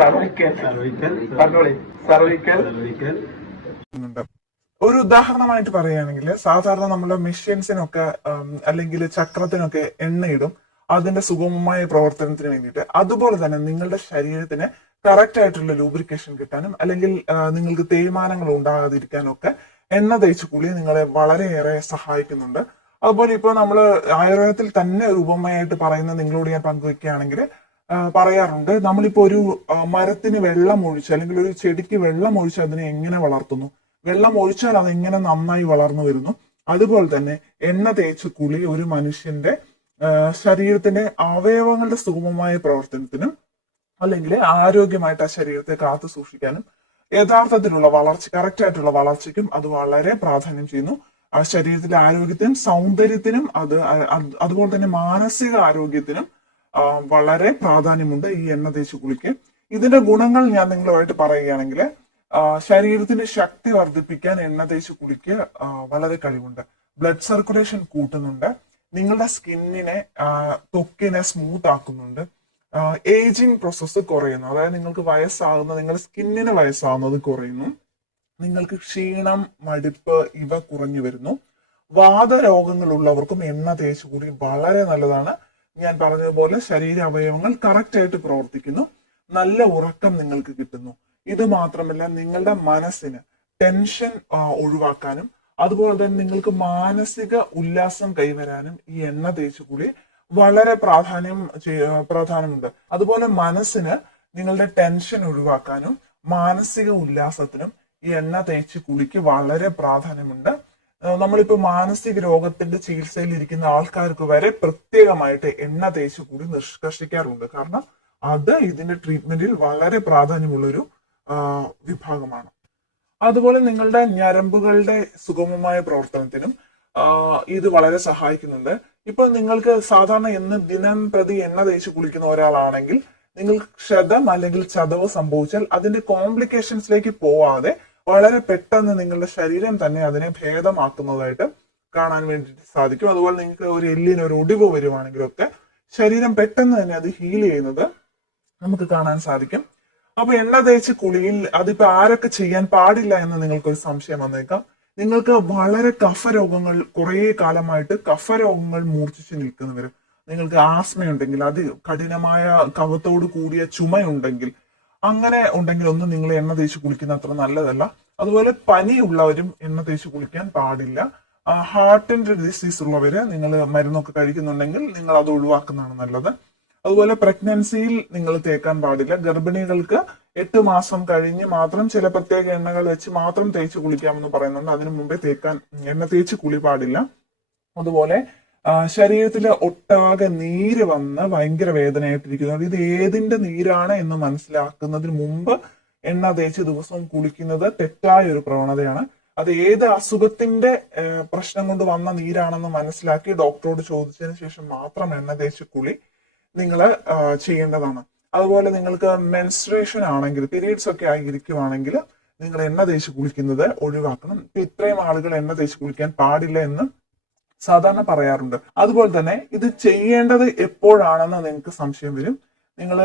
Cervical cervical പറഞ്ഞോളി. Cervical cervical ഒരു ഉദാഹരണമായിട്ട് പറയുകയാണെങ്കിൽ സാധാരണ നമ്മുടെ മെഷീൻസിനൊക്കെ അല്ലെങ്കിൽ ചക്രത്തിനൊക്കെ എണ്ണയിടും. അതിന്റെ സുഗമമായ പ്രവർത്തനത്തിന് വേണ്ടിയിട്ട്. അതുപോലെ തന്നെ നിങ്ങളുടെ ശരീരത്തിന് കറക്റ്റ് ആയിട്ടുള്ള ലൂബ്രിക്കേഷൻ കിട്ടാനും അല്ലെങ്കിൽ നിങ്ങൾക്ക് തേയ്മാനങ്ങൾ ഉണ്ടാകാതിരിക്കാനും ഒക്കെ എണ്ണ തേച്ച് കുളി നിങ്ങളെ വളരെയേറെ സഹായിക്കുന്നുണ്ട്. അതുപോലെ ഇപ്പോൾ നമ്മൾ ആയുർവേദത്തിൽ തന്നെ ഒരു ഉപമയായിട്ട് പറയുന്ന നിങ്ങളോട് ഞാൻ പങ്കുവെക്കുകയാണെങ്കിൽ ആ, പറയാറുണ്ട്. നമ്മളിപ്പോ ഒരു മരത്തിന് വെള്ളം ഒഴിച്ച് അല്ലെങ്കിൽ ഒരു ചെടിക്ക് വെള്ളം ഒഴിച്ച് അതിനെ എങ്ങനെ വളർത്തുന്നു? വെള്ളം ഒഴിച്ചാൽ അത് എങ്ങനെ നന്നായി വളർന്നു വരുന്നു? അതുപോലെ തന്നെ എണ്ണ തേച്ച് കുളി ഒരു മനുഷ്യന്റെ ശരീരത്തിന്റെ അവയവങ്ങളുടെ സുഗമമായ പ്രവർത്തനത്തിനും അല്ലെങ്കിൽ ആരോഗ്യമായിട്ട് ആ ശരീരത്തെ കാത്തു സൂക്ഷിക്കാനും യഥാർത്ഥത്തിലുള്ള വളർച്ച കറക്റ്റ് ആയിട്ടുള്ള വളർച്ചയ്ക്കും അത് വളരെ പ്രാധാന്യം ചെയ്യുന്നു. ആ ശരീരത്തിലെ ആരോഗ്യത്തിനും സൗന്ദര്യത്തിനും അത് അതുപോലെ തന്നെ മാനസിക ആരോഗ്യത്തിനും വളരെ പ്രാധാന്യമുണ്ട് ഈ എണ്ണ തേച്ച് കുളിക്ക് ഇതിന്റെ ഗുണങ്ങൾ ഞാൻ നിങ്ങളുമായിട്ട് പറയുകയാണെങ്കിൽ ശരീരത്തിന്റെ ശക്തി വർദ്ധിപ്പിക്കാൻ എണ്ണ തേച്ച് കുളിക്ക് വളരെ കഴിവുണ്ട്. ബ്ലഡ് സർക്കുലേഷൻ കൂട്ടുന്നുണ്ട്. നിങ്ങളുടെ സ്കിന്നിനെ തൊക്കിനെ സ്മൂത്ത് ആക്കുന്നുണ്ട്. ഏജിങ് പ്രോസസ്സ് കുറയുന്നു. അതായത് നിങ്ങൾക്ക് വയസ്സാകുന്ന നിങ്ങളുടെ സ്കിന്നിന് വയസ്സാകുന്നത് കുറയുന്നു. നിങ്ങൾക്ക് ക്ഷീണം മടുപ്പ് ഇവ കുറഞ്ഞു വരുന്നു. വാദരോഗങ്ങളുള്ളവർക്കും എണ്ണ കൂടി വളരെ നല്ലതാണ്. ഞാൻ പറഞ്ഞതുപോലെ ശരീര അവയവങ്ങൾ കറക്റ്റ് ആയിട്ട് പ്രവർത്തിക്കുന്നു. നല്ല ഉറക്കം നിങ്ങൾക്ക് കിട്ടുന്നു. ഇത് മാത്രമല്ല നിങ്ങളുടെ മനസ്സിന് ടെൻഷൻ ഒഴിവാക്കാനും അതുപോലെ തന്നെ നിങ്ങൾക്ക് മാനസിക ഉല്ലാസം കൈവരാനും ഈ എണ്ണ തേച്ച് കൂടി വളരെ പ്രാധാന്യം പ്രാധാന്യമുണ്ട്. അതുപോലെ മനസ്സിന് നിങ്ങളുടെ ടെൻഷൻ ഒഴിവാക്കാനും മാനസിക ഉല്ലാസത്തിനും ഈ എണ്ണ തേച്ച് കുളിക്ക് വളരെ പ്രാധാന്യമുണ്ട്. ഏഹ് നമ്മളിപ്പോ മാനസിക രോഗത്തിന്റെ ചികിത്സയിൽ ഇരിക്കുന്ന ആൾക്കാർക്ക് വരെ പ്രത്യേകമായിട്ട് എണ്ണ തേച്ച് കൂടി നിഷ്കർഷിക്കാറുണ്ട്. കാരണം അത് ഇതിന്റെ ട്രീറ്റ്മെന്റിൽ വളരെ പ്രാധാന്യമുള്ളൊരു വിഭാഗമാണ്. അതുപോലെ നിങ്ങളുടെ ഞരമ്പുകളുടെ സുഗമമായ പ്രവർത്തനത്തിനും ഇത് വളരെ സഹായിക്കുന്നുണ്ട്. ഇപ്പൊ നിങ്ങൾക്ക് സാധാരണ എന്ന് ദിനം പ്രതി എണ്ണ തേച്ച് കുളിക്കുന്ന ഒരാളാണെങ്കിൽ നിങ്ങൾ ക്ഷതം അല്ലെങ്കിൽ ചതവ് സംഭവിച്ചാൽ അതിന്റെ കോംപ്ലിക്കേഷൻസിലേക്ക് പോവാതെ വളരെ പെട്ടെന്ന് നിങ്ങളുടെ ശരീരം തന്നെ അതിനെ ഭേദമാക്കുന്നതായിട്ട് കാണാൻ വേണ്ടിയിട്ട് സാധിക്കും. അതുപോലെ നിങ്ങൾക്ക് ഒരു എല്ലിന് ഒരു ഒടിവ് വരുവാണെങ്കിലൊക്കെ ശരീരം പെട്ടെന്ന് തന്നെ അത് ഹീൽ ചെയ്യുന്നത് നമുക്ക് കാണാൻ സാധിക്കും. അപ്പൊ എണ്ണ തേച്ച് കുളിയിൽ അതിപ്പോ ആരൊക്കെ ചെയ്യാൻ പാടില്ല എന്ന് നിങ്ങൾക്കൊരു സംശയം വന്നേക്കാം. നിങ്ങൾക്ക് വളരെ കഫരോഗങ്ങൾ കുറേ കാലമായിട്ട് കഫരോഗങ്ങൾ മൂർച്ഛിച്ച് നിൽക്കുന്നവർ നിങ്ങൾക്ക് ആസ്മയുണ്ടെങ്കിൽ അത് കഠിനമായ കവത്തോട് കൂടിയ ചുമയുണ്ടെങ്കിൽ അങ്ങനെ ഉണ്ടെങ്കിൽ ഒന്നും നിങ്ങൾ എണ്ണ തേച്ച് കുളിക്കുന്ന അത്ര നല്ലതല്ല. അതുപോലെ പനിയുള്ളവരും എണ്ണ തേച്ച് കുളിക്കാൻ പാടില്ല. ഹാർട്ടിന്റെ ഡിസീസ് ഉള്ളവര് നിങ്ങൾ മരുന്നൊക്കെ കഴിക്കുന്നുണ്ടെങ്കിൽ നിങ്ങൾ അത് ഒഴിവാക്കുന്നതാണ് നല്ലത്. അതുപോലെ പ്രഗ്നൻസിയിൽ നിങ്ങൾ തേക്കാൻ പാടില്ല. ഗർഭിണികൾക്ക് എട്ട് മാസം കഴിഞ്ഞ് മാത്രം ചില പ്രത്യേക എണ്ണകൾ വെച്ച് മാത്രം തേച്ച് കുളിക്കാമെന്ന് പറയുന്നുണ്ട്. അതിനു മുമ്പേ തേക്കാൻ എണ്ണ തേച്ച് കുളി പാടില്ല. അതുപോലെ ശരീരത്തിൽ ഒട്ടാകെ നീര് വന്ന് ഭയങ്കര വേദനയായിട്ടിരിക്കുന്നത് ഇത് ഏതിന്റെ നീരാണ് എന്ന് മനസ്സിലാക്കുന്നതിന് മുമ്പ് എണ്ണ തേച്ച് ദിവസവും കുളിക്കുന്നത് തെറ്റായ ഒരു പ്രവണതയാണ്. അത് ഏത് അസുഖത്തിന്റെ പ്രശ്നം കൊണ്ട് വന്ന നീരാണെന്ന് മനസ്സിലാക്കി ഡോക്ടറോട് ചോദിച്ചതിന് ശേഷം മാത്രം എണ്ണ തേച്ച് കുളി നിങ്ങൾ ചെയ്യേണ്ടതാണ്. അതുപോലെ നിങ്ങൾക്ക് മെൻസ്ട്രേഷൻ ആണെങ്കിൽ പീരീഡ്സ് ഒക്കെ ആയിരിക്കുവാണെങ്കിൽ നിങ്ങൾ എണ്ണ തേച്ച് കുളിക്കുന്നത് ഒഴിവാക്കണം. ഇത്രയും ആളുകൾ എണ്ണ തേച്ച് കുളിക്കാൻ പാടില്ല എന്ന് സാധാരണ പറയാറുണ്ട്. അതുപോലെ തന്നെ ഇത് ചെയ്യേണ്ടത് എപ്പോഴാണെന്ന് നിങ്ങൾക്ക് സംശയം വരും. നിങ്ങൾ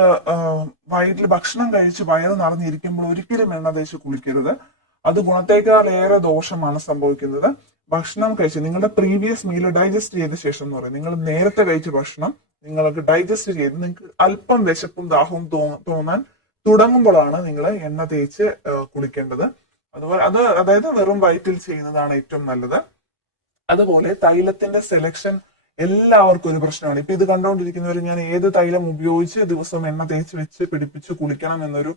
വയറ്റിൽ ഭക്ഷണം കഴിച്ച് വയറ് നിറഞ്ഞിരിക്കുമ്പോൾ ഒരിക്കലും എണ്ണ തേച്ച് കുളിക്കരുത്. അത് ഗുണത്തേക്കാൾ ഏറെ ദോഷമാണ് സംഭവിക്കുന്നത്. ഭക്ഷണം കഴിച്ച് നിങ്ങളുടെ പ്രീവിയസ് മീൽ ഡൈജസ്റ്റ് ചെയ്ത ശേഷം എന്ന് പറയും. നിങ്ങൾ നേരത്തെ കഴിച്ച ഭക്ഷണം നിങ്ങൾക്ക് ഡൈജസ്റ്റ് ചെയ്ത് നിങ്ങൾക്ക് അല്പം വിശപ്പും ദാഹവും തോന്നാൻ തുടങ്ങുമ്പോഴാണ് നിങ്ങൾ എണ്ണ തേച്ച് കുളിക്കേണ്ടത്. അതുപോലെ അത് അതായത് വെറും വയറ്റിൽ ചെയ്യുന്നതാണ് ഏറ്റവും നല്ലത്. അതുപോലെ തൈലത്തിന്റെ സെലക്ഷൻ എല്ലാവർക്കും ഒരു പ്രശ്നമാണ്. ഇപ്പൊ ഇത് കണ്ടുകൊണ്ടിരിക്കുന്നവർ ഞാൻ ഏത് തൈലം ഉപയോഗിച്ച് ദിവസം എണ്ണ തേച്ച് വെച്ച് പിടിപ്പിച്ച് കുളിക്കണം എന്നൊരു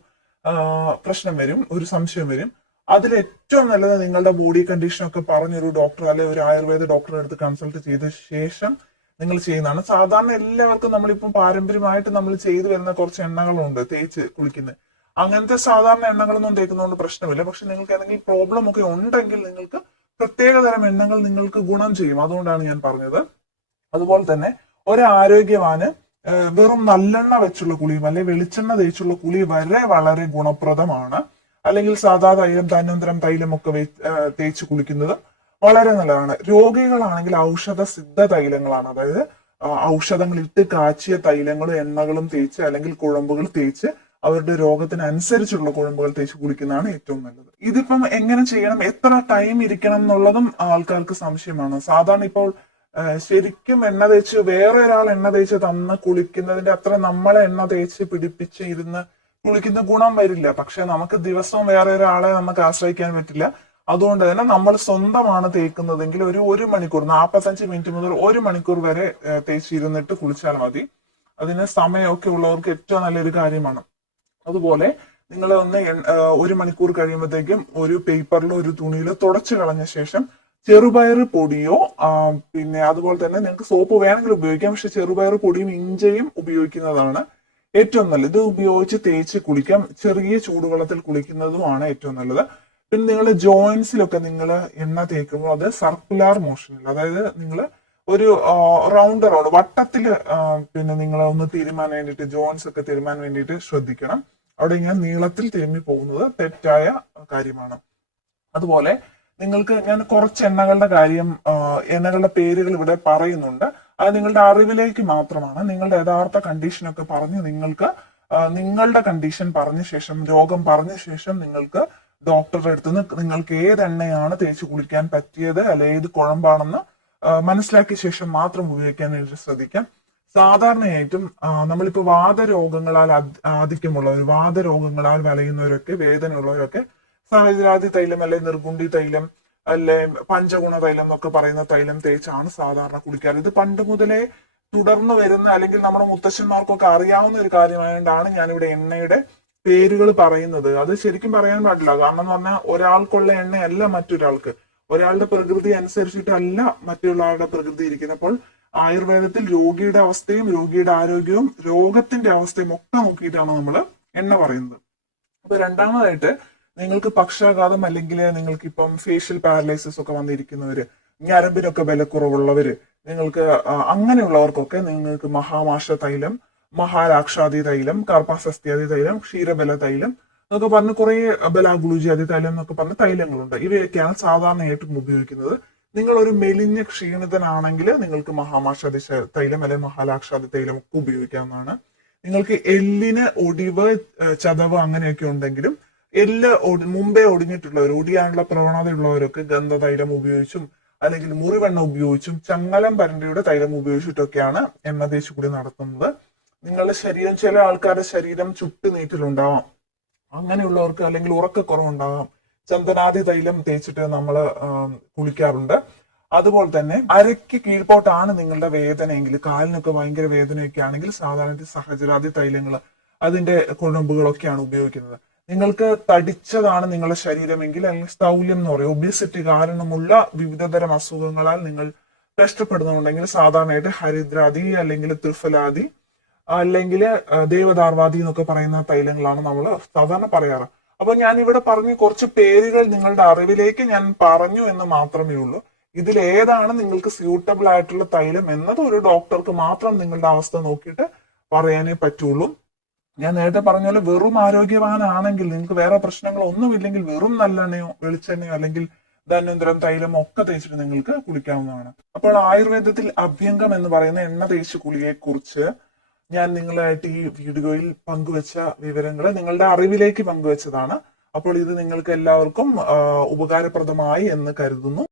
പ്രശ്നം വരും ഒരു സംശയം വരും. അതിൽ ഏറ്റവും നല്ലത് നിങ്ങളുടെ ബോഡി കണ്ടീഷൻ ഒക്കെ പറഞ്ഞൊരു ഡോക്ടർ അല്ലെ ഒരു ആയുർവേദ ഡോക്ടറെ അടുത്ത് കൺസൾട്ട് ചെയ്ത ശേഷം നിങ്ങൾ ചെയ്യുന്നതാണ്. സാധാരണ എല്ലാവർക്കും നമ്മളിപ്പം പാരമ്പര്യമായിട്ട് നമ്മൾ ചെയ്തു വരുന്ന കുറച്ച് എണ്ണകളുണ്ട് തേച്ച് കുളിക്കുന്നത് അങ്ങനത്തെ സാധാരണ എണ്ണകളൊന്നും തേക്കുന്നതുകൊണ്ട് പ്രശ്നമില്ല. പക്ഷെ നിങ്ങൾക്ക് എന്തെങ്കിലും പ്രോബ്ലം ഒക്കെ ഉണ്ടെങ്കിൽ നിങ്ങൾക്ക് പ്രത്യേകതരം എണ്ണങ്ങൾ നിങ്ങൾക്ക് ഗുണം ചെയ്യും. അതുകൊണ്ടാണ് ഞാൻ പറഞ്ഞത്. അതുപോലെ തന്നെ ഒരു ആരോഗ്യവാന് വെറും നല്ലെണ്ണ വെച്ചുള്ള കുളിയും അല്ലെങ്കിൽ വെളിച്ചെണ്ണ തേച്ചുള്ള കുളി വരെ വളരെ ഗുണപ്രദമാണ്. അല്ലെങ്കിൽ സാധാ തൈലം തന്നന്തരം തൈലം ഒക്കെ തേച്ച് കുളിക്കുന്നത് വളരെ നല്ലതാണ്. രോഗികളാണെങ്കിൽ ഔഷധ സിദ്ധ തൈലങ്ങളാണ്. അതായത് ഔഷധങ്ങൾ ഇട്ട് കാച്ചിയ തൈലങ്ങളും എണ്ണകളും തേച്ച് അല്ലെങ്കിൽ കുഴമ്പുകൾ തേച്ച് അവരുടെ രോഗത്തിനനുസരിച്ചുള്ള കുഴമ്പുകൾ തേച്ച് കുളിക്കുന്നതാണ് ഏറ്റവും നല്ലത്. ഇതിപ്പം എങ്ങനെ ചെയ്യണം? എത്ര ടൈം ഇരിക്കണം എന്നുള്ളതും ആൾക്കാർക്ക് സംശയമാണ്. സാധാരണ ഇപ്പോൾ ശരിക്കും എണ്ണ തേച്ച് വേറെ ഒരാൾ എണ്ണ തേച്ച് തന്ന് കുളിക്കുന്നതിന്റെ അത്ര നമ്മളെ എണ്ണ തേച്ച് പിടിപ്പിച്ച് ഇരുന്ന് കുളിക്കുന്ന ഗുണം വരില്ല. പക്ഷെ നമുക്ക് ദിവസവും വേറെ ഒരാളെ നമുക്ക് ആശ്രയിക്കാൻ പറ്റില്ല. അതുകൊണ്ട് തന്നെ നമ്മൾ സ്വന്തമാണ് തേക്കുന്നതെങ്കിൽ ഒരു ഒരു മണിക്കൂർ നാൽപ്പത്തഞ്ച് മിനിറ്റ് മുതൽ ഒരു മണിക്കൂർ വരെ തേച്ചിരുന്നിട്ട് കുളിച്ചാൽ മതി. അതിന് സമയമൊക്കെ ഉള്ളവർക്ക് ഏറ്റവും നല്ലൊരു കാര്യമാണ്. അതുപോലെ നിങ്ങൾ ഒന്ന് ഒരു മണിക്കൂർ കഴിയുമ്പോഴത്തേക്കും ഒരു പേപ്പറിലോ ഒരു തുണിയിലോ തുടച്ചു കളഞ്ഞ ശേഷം ചെറുപയർ പൊടിയോ പിന്നെ അതുപോലെ തന്നെ നിങ്ങൾക്ക് സോപ്പ് വേണമെങ്കിൽ ഉപയോഗിക്കാം. പക്ഷെ ചെറുപയർ പൊടിയും ഇഞ്ചയും ഉപയോഗിക്കുന്നതാണ് ഏറ്റവും നല്ലത്. ഇത് ഉപയോഗിച്ച് തേച്ച് കുളിക്കാം. ചെറിയ ചൂടുവെള്ളത്തിൽ കുളിക്കുന്നതുമാണ് ഏറ്റവും നല്ലത്. പിന്നെ നിങ്ങൾ ജോയിൻസിലൊക്കെ നിങ്ങൾ എണ്ണ തേക്കുമ്പോൾ അത് സർക്കുലാർ മോഷനിൽ അതായത് നിങ്ങൾ ഒരു റൗണ്ട് റൗണ്ട് വട്ടത്തിൽ പിന്നെ നിങ്ങൾ ഒന്ന് തീരുമാനം വേണ്ടിയിട്ട് ജോയിൻസ് ഒക്കെ തീരുമാനം വേണ്ടിയിട്ട് ശ്രദ്ധിക്കണം. അവിടെ ഇങ്ങനെ നീളത്തിൽ തിരുമ്മി പോകുന്നത് തെറ്റായ കാര്യമാണ്. അതുപോലെ നിങ്ങൾക്ക് ഞാൻ കുറച്ച് എണ്ണകളുടെ കാര്യം എണ്ണകളുടെ പേരുകൾ ഇവിടെ പറയുന്നുണ്ട്. അത് നിങ്ങളുടെ അറിവിലേക്ക് മാത്രമാണ്. നിങ്ങളുടെ യഥാർത്ഥ കണ്ടീഷനൊക്കെ പറഞ്ഞ് നിങ്ങൾക്ക് നിങ്ങളുടെ കണ്ടീഷൻ പറഞ്ഞ ശേഷം രോഗം പറഞ്ഞ ശേഷം നിങ്ങൾക്ക് ഡോക്ടറുടെ അടുത്ത് നിന്ന് നിങ്ങൾക്ക് ഏത് എണ്ണയാണ് തേച്ച് കുളിക്കാൻ പറ്റിയത് അല്ലെ ഏത് കുഴമ്പാണെന്ന് മനസ്സിലാക്കിയ ശേഷം മാത്രം ഉപയോഗിക്കാൻ ശ്രദ്ധിക്കാം. സാധാരണയായിട്ടും നമ്മളിപ്പോൾ നമ്മളിപ്പോ വാദരോഗങ്ങളാൽ ആധിക്യമുള്ളവർ വാദരോഗങ്ങളാൽ വലയുന്നവരൊക്കെ വേദനയുള്ളവരൊക്കെ സഹജരാതി തൈലം അല്ലെ നിർഗുണ്ടി തൈലം അല്ലെ പഞ്ചഗുണ തൈലം എന്നൊക്കെ പറയുന്ന തൈലം തേച്ചാണ് സാധാരണ കുളിക്കാറ് ഇത് പണ്ട് മുതലേ തുടർന്ന് വരുന്ന അല്ലെങ്കിൽ നമ്മുടെ മുത്തശ്ശന്മാർക്കൊക്കെ അറിയാവുന്ന ഒരു കാര്യമായതുകൊണ്ടാണ് ഞാനിവിടെ എണ്ണയുടെ പേരുകൾ പറയുന്നത്. അത് ശരിക്കും പറയാൻ പാടില്ല. കാരണം എന്ന് പറഞ്ഞാൽ ഒരാൾക്കുള്ള എണ്ണയല്ല മറ്റൊരാൾക്ക്. ഒരാളുടെ പ്രകൃതി അനുസരിച്ചിട്ടല്ല മറ്റൊരാളുടെ പ്രകൃതി ഇരിക്കുന്നത്. അപ്പോൾ ആയുർവേദത്തിൽ രോഗിയുടെ അവസ്ഥയും രോഗിയുടെ ആരോഗ്യവും രോഗത്തിന്റെ അവസ്ഥയും ഒക്കെ നോക്കിയിട്ടാണ് നമ്മൾ എണ്ണ പറയുന്നത്. അപ്പൊ രണ്ടാമതായിട്ട് നിങ്ങൾക്ക് പക്ഷാഘാതം അല്ലെങ്കിൽ നിങ്ങൾക്ക് ഇപ്പം ഫേഷ്യൽ പാരലൈസിസ് ഒക്കെ വന്നിരിക്കുന്നവര് ഞരമ്പിനൊക്കെ വിലക്കുറവുള്ളവര് നിങ്ങൾക്ക് അങ്ങനെയുള്ളവർക്കൊക്കെ നിങ്ങൾക്ക് മഹാമാഷ തൈലം മഹാരാക്ഷാദി തൈലം കർപ്പാസസ്ത്യാദി തൈലം ക്ഷീരബല തൈലം എന്നൊക്കെ പറഞ്ഞ് കുറെ അതി തൈലം എന്നൊക്കെ പറഞ്ഞ തൈലങ്ങളുണ്ട്. ഇവയൊക്കെയാണ് സാധാരണയായിട്ടും ഉപയോഗിക്കുന്നത്. നിങ്ങൾ ഒരു മെലിഞ്ഞ ക്ഷീണിതനാണെങ്കിൽ നിങ്ങൾക്ക് മഹാമാഷാദി തൈലം അല്ലെങ്കിൽ മഹാലാക്ഷാദി തൈലം ഒക്കെ ഉപയോഗിക്കാവുന്നതാണ്. നിങ്ങൾക്ക് എല്ലിന് ഒടിവ് ചതവ് അങ്ങനെയൊക്കെ ഉണ്ടെങ്കിലും എല്ല് ഒടി- മുമ്പേ ഒടിഞ്ഞിട്ടുള്ളവർ ഒടിയാനുള്ള പ്രവണതയുള്ളവരൊക്കെ ഗന്ധതൈലം ഉപയോഗിച്ചും അല്ലെങ്കിൽ മുറിവെണ്ണ ഉപയോഗിച്ചും ചങ്ങലം പരണ്ടിയുടെ തൈലം ഉപയോഗിച്ചിട്ടൊക്കെയാണ് എണ്ണ തേച്ച് കൂടി നടത്തുന്നത്. നിങ്ങളുടെ ശരീരം ചില ആൾക്കാരുടെ ശരീരം ചുട്ടു നീറ്റിലുണ്ടാവാം. അങ്ങനെയുള്ളവർക്ക് അല്ലെങ്കിൽ ഉറക്കക്കുറവുണ്ടാകാം ചന്ദനാദി തൈലം തേച്ചിട്ട് നമ്മൾ കുളിക്കാറുണ്ട്. അതുപോലെ തന്നെ അരയ്ക്ക് കീഴ്പോട്ടാണ് നിങ്ങളുടെ വേദനയെങ്കിൽ കാലിനൊക്കെ ഭയങ്കര വേദനയൊക്കെ ആണെങ്കിൽ സാധാരണ സഹജരാദി തൈലങ്ങൾ അതിന്റെ കുഴമ്പുകളൊക്കെയാണ് ഉപയോഗിക്കുന്നത്. നിങ്ങൾക്ക് തടിച്ചതാണ് നിങ്ങളുടെ ശരീരമെങ്കിൽ അല്ലെങ്കിൽ സ്ഥൗല്യം എന്ന് പറയും. ഒബിസിറ്റി കാരണമുള്ള വിവിധതരം അസുഖങ്ങളാൽ നിങ്ങൾ കഷ്ടപ്പെടുന്നുണ്ടെങ്കിൽ സാധാരണയായിട്ട് ഹരിദ്രാദി അല്ലെങ്കിൽ ത്രിഫലാദി അല്ലെങ്കിൽ ദേവദാർവാദി എന്നൊക്കെ പറയുന്ന തൈലങ്ങളാണ് നമ്മൾ സാധാരണ പറയാറ്. അപ്പൊ ഞാൻ ഇവിടെ പറഞ്ഞ കുറച്ച് പേരുകൾ നിങ്ങളുടെ അറിവിലേക്ക് ഞാൻ പറഞ്ഞു എന്ന് മാത്രമേ ഉള്ളൂ. ഇതിൽ ഏതാണ് നിങ്ങൾക്ക് സ്യൂട്ടബിൾ ആയിട്ടുള്ള തൈലം എന്നത് ഒരു ഡോക്ടർക്ക് മാത്രം നിങ്ങളുടെ അവസ്ഥ നോക്കിയിട്ട് പറയാനേ പറ്റുള്ളൂ. ഞാൻ നേരത്തെ പറഞ്ഞ പോലെ വെറും ആരോഗ്യവാനാണെങ്കിൽ നിങ്ങൾക്ക് വേറെ പ്രശ്നങ്ങൾ ഒന്നുമില്ലെങ്കിൽ വെറും നല്ലെണ്ണയോ വെളിച്ചെണ്ണയോ അല്ലെങ്കിൽ ധന്വന്തരം തൈലം ഒക്കെ തേച്ചിട്ട് നിങ്ങൾക്ക് കുളിക്കാവുന്നതാണ്. അപ്പോൾ ആയുർവേദത്തിൽ അഭ്യംഗം എന്ന് പറയുന്ന എണ്ണ തേച്ച് കുളിയെ കുറിച്ച് ഞാൻ നിങ്ങളായിട്ട് ഈ വീഡിയോയിൽ പങ്കുവച്ച വിവരങ്ങൾ നിങ്ങളുടെ അറിവിലേക്ക് പങ്കുവച്ചതാണ്. അപ്പോൾ ഇത് നിങ്ങൾക്ക് എല്ലാവർക്കും ഉപകാരപ്രദമായി എന്ന് കരുതുന്നു.